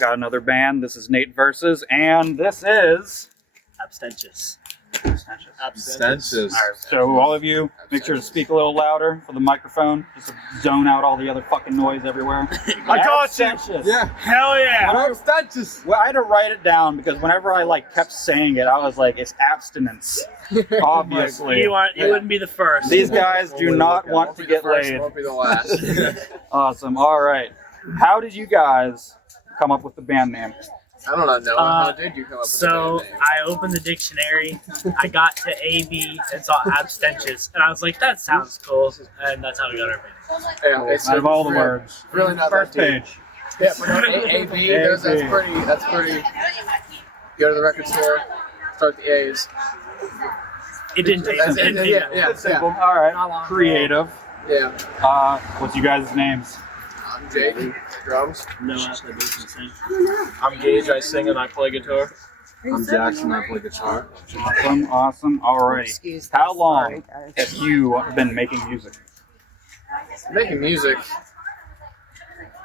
got another band. This is N8VS, and this is Abstentious. Abstentious. All right, so all of you, make sure to speak a little louder for the microphone, just to zone out all the other fucking noise everywhere. I got you. Yeah. Hell yeah. Abstentious. Well, I had to write it down because whenever I kept saying it, I was like, it's abstinence. Obviously. You wouldn't be the first. These guys do not want to get laid. Won't be the last. Awesome. All right. How did you guys come up with the band name? I don't know. How did you come up with So the band name? I opened the dictionary, I got to AB and saw abstentious, and I was like, that sounds cool, and that's how we got our band. Yeah, it's Out of all the words. really not First that deep. page. Yeah, but AB, that's pretty. Go to the record store, start the A's. It didn't take That's- it. yeah. Simple. All right. Creative. Yeah. What's you guys' names? I'm Jake, drums. No application. I'm Gage, I sing and I play guitar. I'm Jackson, I play guitar. Awesome. Alrighty. How long have you been making music? Making music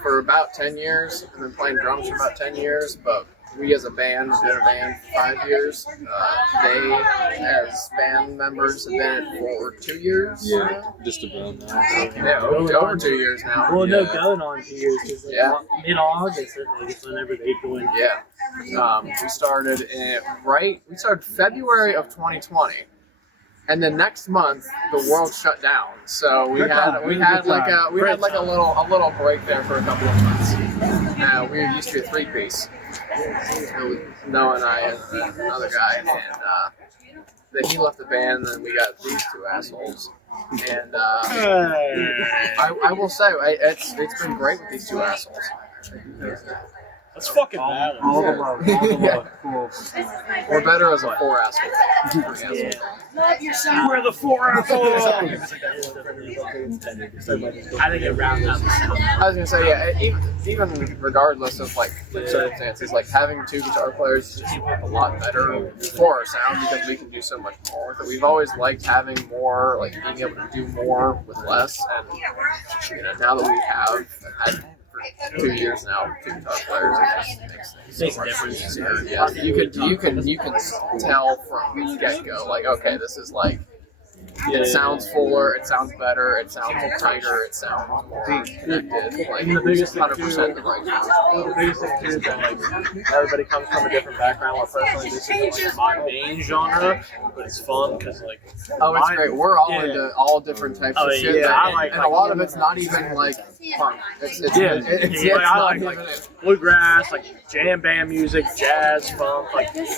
for about 10 years, and then playing drums for about 10 years, but we as a band have been a band for 5 years. They, as band members, have been it for 2 years. Yeah, just about now. Yeah, over 2 years now. Well, no, Yeah. going on 2 years, because mid-August, I think, is whenever they joined. Yeah. We started February of 2020. And then next month the world shut down. So we had a little break there for a couple of months. We used to be a 3-piece. Noah and I and another guy, and then he left the band, and then we got these two assholes. And I will say it's been great with these two assholes. That's fucking bad. All the love. All the love. Cool. We're better as a 4 asshole. We're the 4 assholes. I think it rounds out the sound. I was gonna say, yeah, even regardless of the circumstances, having 2 guitar players is just a lot better for our sound because we can do so much more with it. We've always liked having more, being able to do more with less, and now that we have had for 2 years now, 2 guitar players, it just makes a difference. easier. Yeah, you can tell from the get go, okay, this is it sounds fuller, it sounds better, it sounds tighter, it sounds more connected. The biggest thing 100% the right the biggest thing too is that everybody comes from a different background. Where personally, this is my main genre, but it's fun because oh, it's great. We're all into all different types of shit. Yeah, I like and a lot of it's not even punk. I like bluegrass, jam band music, jazz, funk.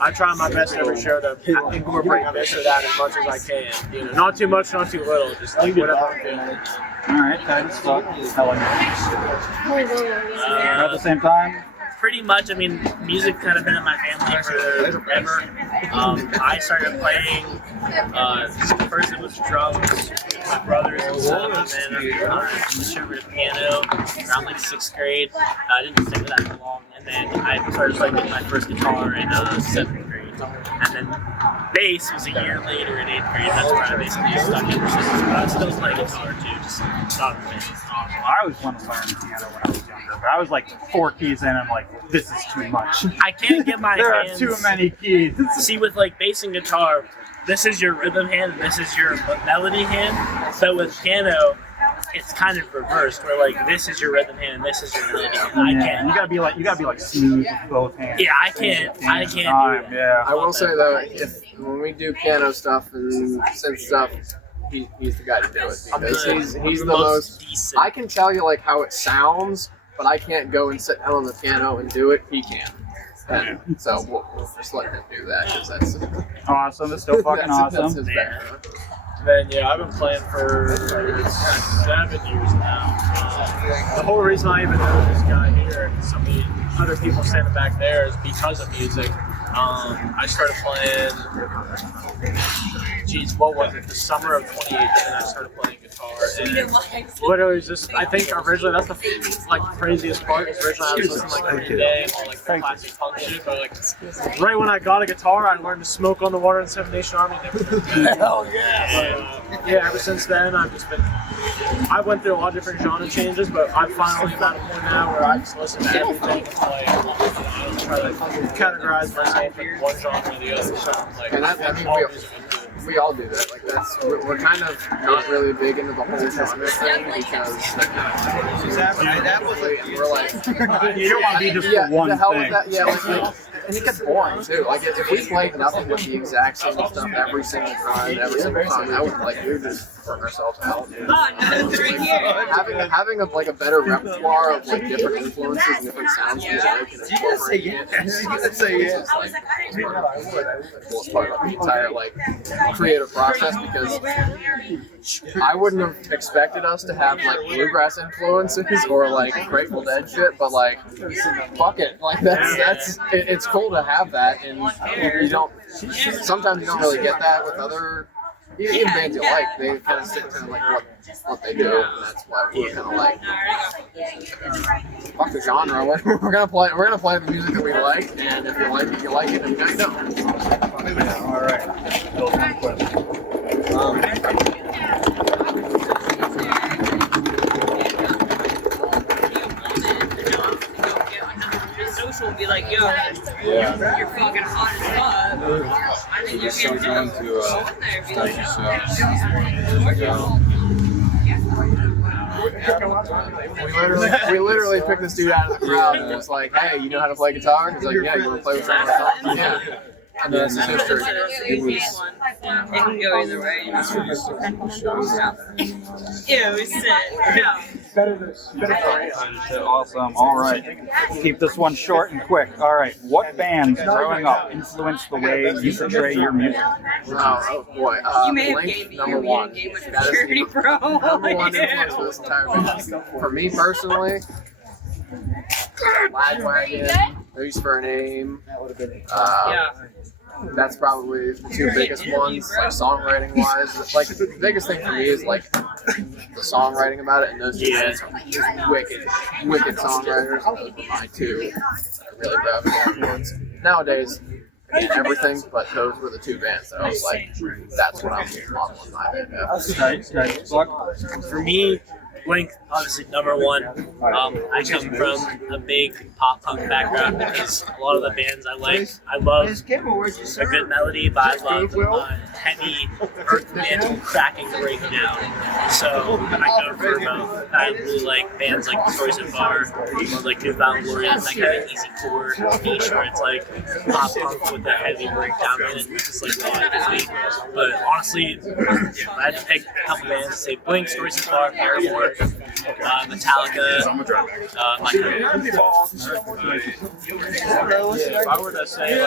I try my best every show to incorporate this or that as much as I can. Not too much, not too little. Just whatever I'm feeling. All right. Tight as fuck. Hell yeah. At the same time. Pretty much, music kind of been in my family forever. I started playing, first it was drums with my brothers and stuff, and then I switched over to piano around 6th grade. I didn't stick with that for long, and then I started getting my first guitar in 7th grade. And then bass was a year later in 8th grade. That's where I basically stuck ever since. But I still play guitar too, just not bass. I always wanted to learn the piano when I was younger, but I was 4 keys in, and I'm like, this is too much. I can't get my There hands. are too many keys. See, with bass and guitar, this is your rhythm hand and this is your melody hand. So with piano, it's kind of reversed, where this is your rhythm hand and this is your melody hand. I can't. You gotta be smooth with both hands. Yeah, I can't do that. Yeah. I will say though, when we do piano stuff and synth stuff, he's the guy to do it because he's the most decent. I can tell you how it sounds, but I can't go and sit down on the piano and do it. He can. And so we'll just let him do that because that's awesome. It's still fucking that's awesome. his background. Then I've been playing for 7 years now. The whole reason I even know this guy here and so many other people standing back there is because of music. I started playing. Geez, what was it? The summer of 2018, I started playing guitar. And literally, just I think originally that's the craziest part. Is originally I was listening to Green Day and all classic punk shit, but right when I got a guitar, I learned to smoke on the water in Seven Nation Army. Hell yeah! But, yeah, ever since then, I went through a lot of different genre changes, but I'm finally at a point now where I just listen to everything. I don't try to categorize myself in one genre or the other. So, we all do that. We're kind of not really big into the whole genre thing because we're like, You don't want to be just for one the hell thing. with that. Yeah, and it gets boring too. If we played nothing with the exact same stuff every single time, that would we're just burn ourselves out. Having a better repertoire of different influences and different sounds we like and incorporating it. It's part of the entire creative process because I wouldn't have expected us to have bluegrass influences or Grateful Dead shit, but fuck it, it's cool to have that, and sometimes you don't really get that with other even bands you like. They kind of stick to what they do, and that's why we're kind of fuck the genre. We're gonna play the music that we like, and if you like it, you like it, and if you don't. All right. Social will be like, yo, you're fucking hot as fuck. I think you can go in there and be like, we literally picked this dude out of the crowd and was like, hey, you know how to play guitar? He's like, yeah, you want to play with someone else? Yeah. And then it's history. It can go either way. Yeah, we said, no. Awesome. All right. Keep this one short and quick. All right. What bands growing up influenced the way you portray your music? Oh boy. You may have Blink, gained me. number You one. game with maturity, bro. Number one influence for this entire band. For me personally, Lagwagon, Use for a Name. That's probably the two biggest ones, songwriting wise. The biggest thing for me is the songwriting about it, and those two bands are wicked songwriters. Those were my two really gravitated towards. Nowadays, again, everything, but those were the two bands that I was that's what I'm modeling my band after. For me, Blink, obviously number one. I come from a big pop punk background because a lot of the bands I love a good melody, but I love heavy earth band cracking the breakdown. So I go for both. I really like bands like Mcgarveys Bar, Newfound Glory, that kind of easy core niche where it's pop punk with a heavy breakdown in it. It's but honestly, if I had to pick a couple bands to say Blink, Mcgarveys Bar, Paramore, Metallica, if I were to say,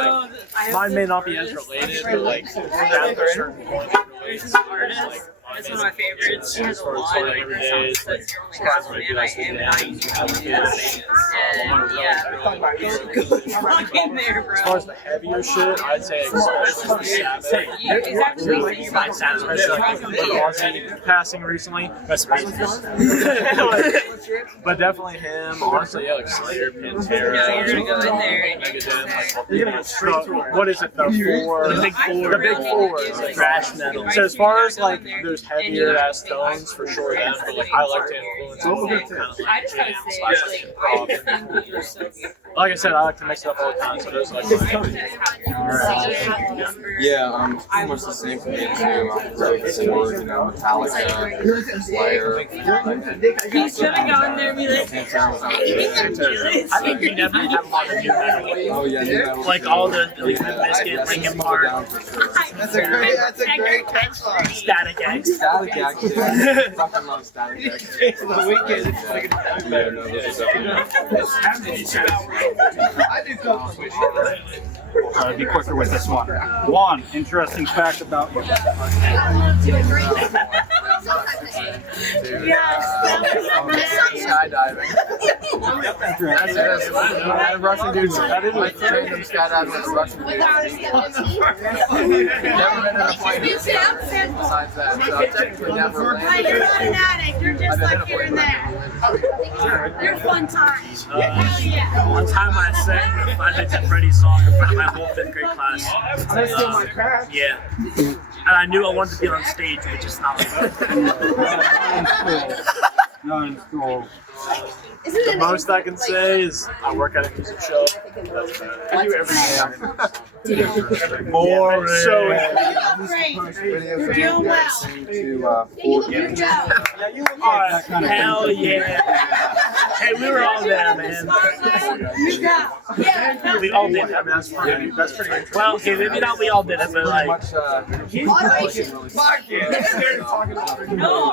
mine may not be as related, but at a certain point, it's It's one of my favorites. She has a lot of everyday, surprisingly good. I am not used to fuck in there, bro. As far as the heavier shit, I'd say especially Sabbath. It's actually My Ozzy passing recently. But definitely him. Honestly, Slayer, Pantera. No, you're gonna go in there and you're gonna go straight through. What is it? The big four. The big four is thrash metal. So as far as there's heavier ass tones for sure, them. But I like to influence kind of jam/improv. Like I said, I like to mix it up all the time. So those my Yeah, pretty much the same for me too. I'm really for Metallica, Slayer. He should have gone there and be like, I think you definitely have a lot of new metal. Oh yeah, All the Biscuit, Linkin Park, that's a great catchline. Static X. Static X. Fucking love Static X. The weekend. Yeah, no, those are Be quicker with this one. One interesting fact about you. Skydiving. That's it. That's Russian dudes. Like random skydiving with Russian dudes. Never been in a plane besides that. So technically never landed. You're not an addict. You're just like here and there. You're fun times. Yeah. One time I sang the Five Nights at Freddy's song in front of my whole 5th grade class. Yeah. And I knew I wanted to be on stage, but just not like that. Nice, cool. The most I can say is I work at a music shop. That's about it. I do everything. Boring. So Great. You're doing well. Yeah, you look All like right. that kind of Hell yeah. Hey, we were all there, man. You go. Yeah. We all did it. I mean, that's pretty good. Well, okay, maybe not we all did it, but like, No,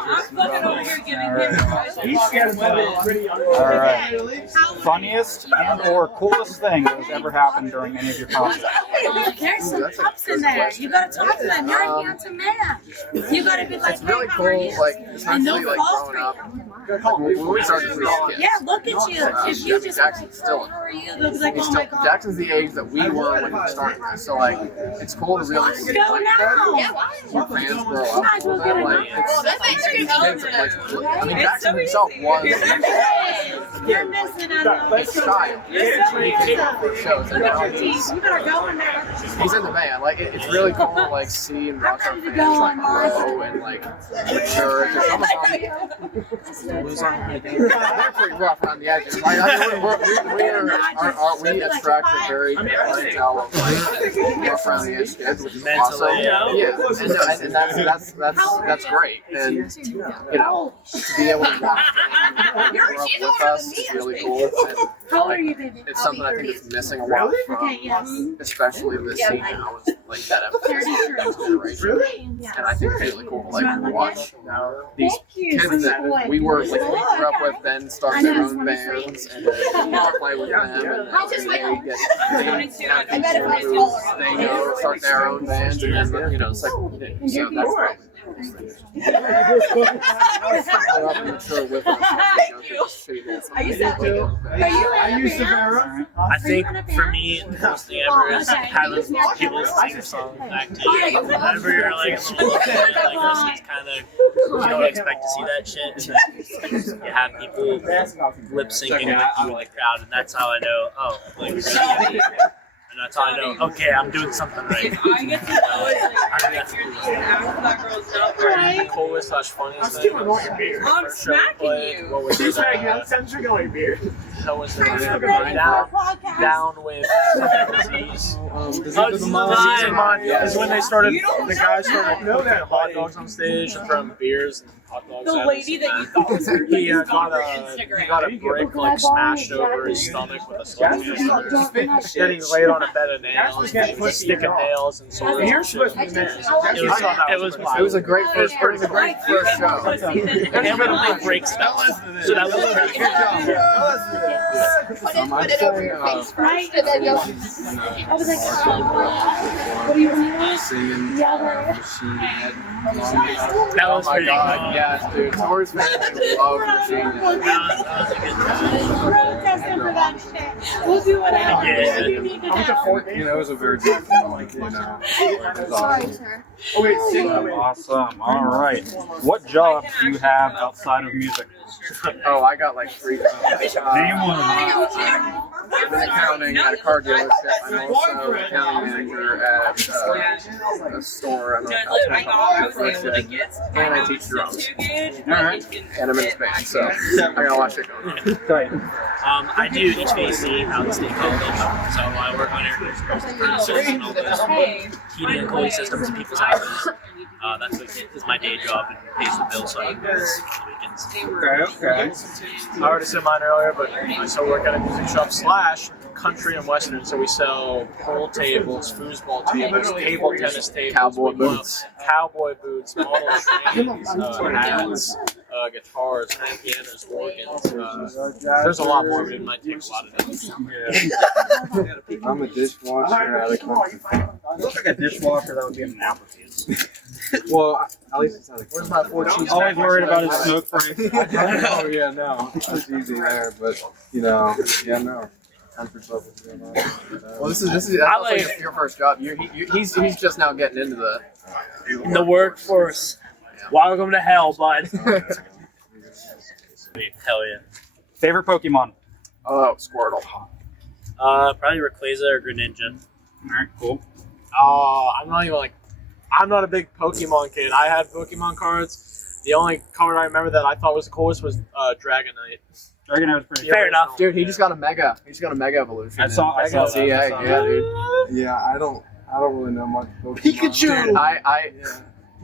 I'm fucking over here giving him All right. Funniest and or coolest thing that has ever happened during any of your concerts? There's some pups in there. You gotta talk to them. You're a handsome man. You gotta be like, It's really hey, how are cool, you? like, And especially they'll like fall growing for up. you. When we started as kids. Yeah, look at you. If you just like, Jackson's still, how are you? They'll be like, he's oh my still, god. Jackson's the age that we were when we started. So like, it's cool to really see Go now. our fans grow up. Might as well get And, like, another. it's kids that, like, I mean, Jackson himself was You're missing out on shy. You're so handsome. Shows and now Teeth. You better go in there. he's in the band. Like it's really cool to like see and watch our fans like grow and like mature. Because some of them they're pretty rough around the edges. Like we attract a very good clientele of like rough around the edge kids, which is awesome. Yeah, and that's great. And you know, to be able to watch them grow up with us is really cool. How old are you, baby? It's something I think is missing a lot Okay, yes. from, especially this scene now, is like that generation. And I think it's really cool to like watch these kids that we were like we grew up with then start their own bands and then play with them and then they start their own bands and then you know it's like so that's probably I think for me, the coolest thing ever is having people sing songs back to you. Whenever you're like, this is kind of, you don't expect to see that shit. And then you have people lip syncing with you in the crowd, and that's how I know, oh, like, really, and that's how I know, okay, I'm doing something right. I get to know it. I think that's cool. The coolest / funniest thing. I'm smacking you. What was it? That was down with disease. Disease in mind is when they started. The guys started cooking hot dogs on stage and throwing beers and hot dogs. The at lady us. that you thought was her He face got on a brick like smashed over his stomach with a sledgehammer. Then he It laid on a bed of nails, sticking nails and swords. it was a great first show. Everybody breaks down. So that was pretty good. I'd say Right? I was like, what do you want? singing Machine Head. That was Oh my pretty god, good. yes, dude. Tori's family love Machine Head. That was a good time. Protesting for that shit. We'll do whatever. Yeah. You need to know. You know, it was a very good film, you know. It was awesome. Awesome. All right. What job do you have outside of music? Oh, I got like 3 jobs. Name one. I'm in accounting at a car dealership. I'm also an accounting manager at a store. I'm and I teach drums. And I'm in Spain, so I got a lot of shit going on. I do HVAC out at State College, so I work on air conditioners, furnaces, and all those heating and cooling systems in people's houses. That's what is my day job and pays the bills, so I can do this on the weekends. I already said mine earlier, but I still work at a music shop / country and western. So we sell pool tables, foosball tables, table tennis tables, cowboy boots, model trains, hats, guitars, grand pianos, organs. There's a lot more, but it might take a lot of them. I'm a dishwasher at a country. I look like a dishwasher that would be in an Applebee's. Well, At least it's not a Where's my 4 cheese? Always worried about his smoke break. Oh yeah, no, that's easy there, but you know, yeah, no. Comfort level. Well, this is that's like your first job. He's just now getting into The workforce. Welcome to hell, bud. Hell yeah. Favorite Pokemon? Oh, Squirtle. Probably Rayquaza or Greninja. Alright, cool. I'm not a big Pokemon kid. I had Pokemon cards. The only card I remember that I thought was the coolest was Dragonite. Dragonite was pretty Fair enough. Dude, he just got a Mega. He just got a Mega Evolution. I saw that. Yeah, dude. Yeah, I don't really know much Pokemon. Pikachu. Dude,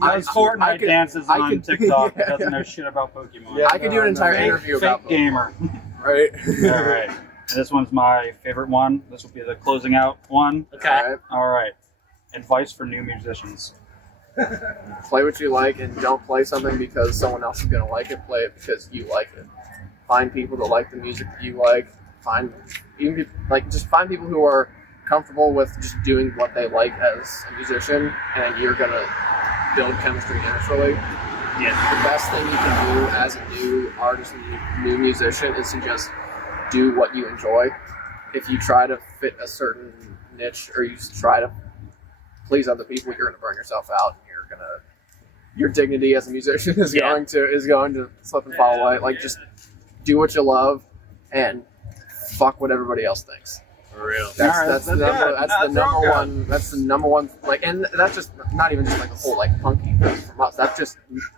He does Fortnite dances on TikTok. He doesn't know shit about Pokemon. Yeah, I could do an entire interview about Fake gamer. Right. Alright. And this one's my favorite one. This will be the closing out one. Okay. Alright. Advice for new musicians. Play what you like and don't play something because someone else is going to like it. Play it because you like it. Find people that like the music that you like. Find people who are comfortable with just doing what they like as a musician, and you're going to build chemistry naturally. Yeah. The best thing you can do as a new artist and new musician is to just do what you enjoy. If you try to fit a certain niche or you just try to please other people, you're going to burn yourself out, and your dignity as a musician is going to slip and fall away. Like, just do what you love and fuck what everybody else thinks. For real. That's the number one. Like, and that's just not even just like the whole like punky thing from us. That's just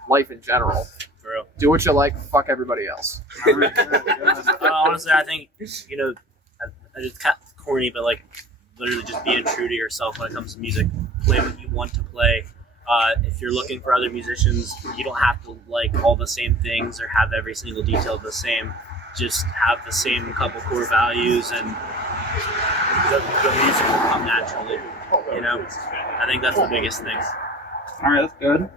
life in general. For real. Do what you like. Fuck everybody else. Honestly, I think it's kind of corny, but like literally just being true to yourself when it comes to music. Play what you want to play. If you're looking for other musicians, you don't have to like all the same things or have every single detail the same. Just have the same couple core values, and the music will come naturally. You know, I think that's the biggest thing. All right, that's good.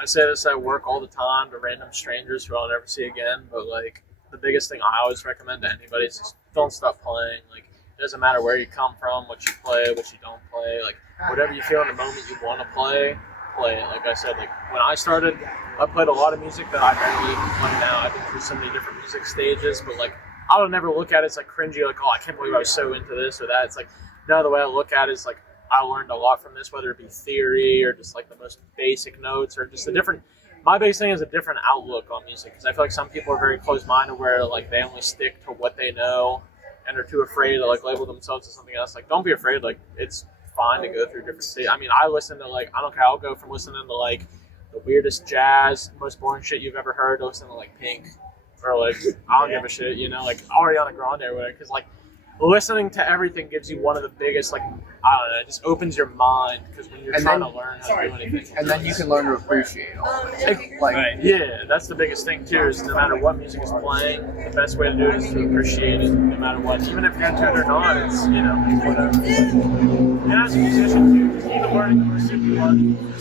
I say this at work all the time to random strangers who I'll never see again, but like the biggest thing I always recommend to anybody is just don't stop playing. Like, it doesn't matter where you come from, what you play, what you don't play. Like, whatever you feel in the moment you want to play it. Like I said, like when I started, I played a lot of music that I barely even play now. I've been through so many different music stages, but like I would never look at it as like cringy, like, oh, I can't believe I was so into this or that. It's like, no, the way I look at it is like I learned a lot from this, whether it be theory or just like the most basic notes or just a different. My biggest thing is a different outlook on music, because I feel like some people are very closed-minded where like they only stick to what they know and are too afraid to like label themselves as something else. Like, don't be afraid. Like, it's fine to go through different stages. I mean, I listen to like, I don't care. I'll go from listening to like the weirdest jazz, most boring shit you've ever heard to listening to like Pink or like I don't give a shit, you know, like Ariana Grande or whatever. Because like listening to everything gives you one of the biggest, like, I don't know, it just opens your mind, because when you're trying to learn how to do anything. And then you can learn to appreciate all of it. Like, yeah, that's the biggest thing too, is no matter what music is playing, the best way to do it is to appreciate it no matter what. Even if you're into it or not, it's, you know, whatever. And as a musician too, just even learning the most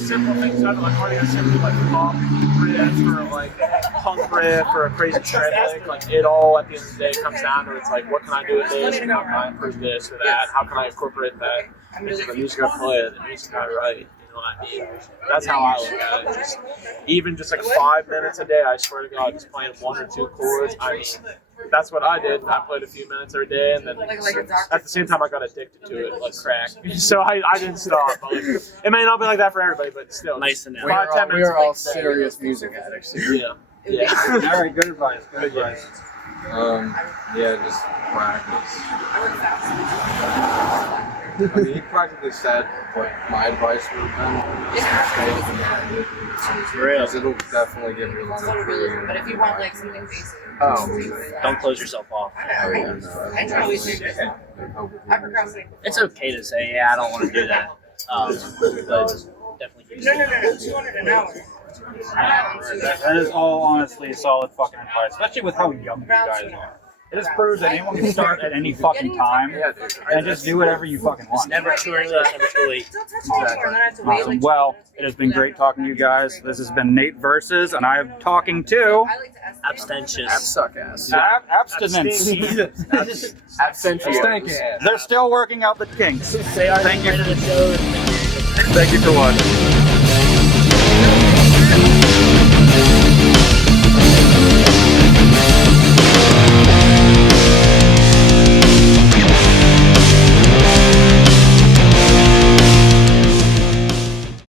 simple things, like learning a simple like pop riff or like punk riff or a crazy shred lick, like it all at the end of the day comes down to, it's like, what can I do with this, and how can I improve this or that, how can I incorporate that into the music I play, the music I write, you know what I mean? That's how I look at it. Just even just like 5 minutes a day, I swear to God, just playing 1 or 2 chords. I mean, that's what I did. I played a few minutes every day, and then at the same time, I got addicted to it, like crack. So I didn't stop. But like, it may not be like that for everybody, but still. Nice to know. 5-10 minutes. We are all serious music addicts here. Yeah. Yeah. All right, good advice. Good advice. Yeah, just practice. I mean, he practically said what my advice would have been. Because it'll definitely give you a little bit. But if you want like something basic, Don't close yourself off. I totally think I procrastinate. It's okay to say, yeah, I don't want to do that. But definitely. No, 200 an hour. That is all honestly solid fucking advice, especially with how young you guys are. It just proves that anyone can start at any fucking time and just do whatever you fucking want. Never too early, never too late. Awesome. Well, it has been great talking to you guys. This has been N8VS, and I'm talking to Abstentious. Suck ass. Abstinence. Abstentious. They're still working out the kinks. Say our Thank you. friend of the show. Thank you for watching.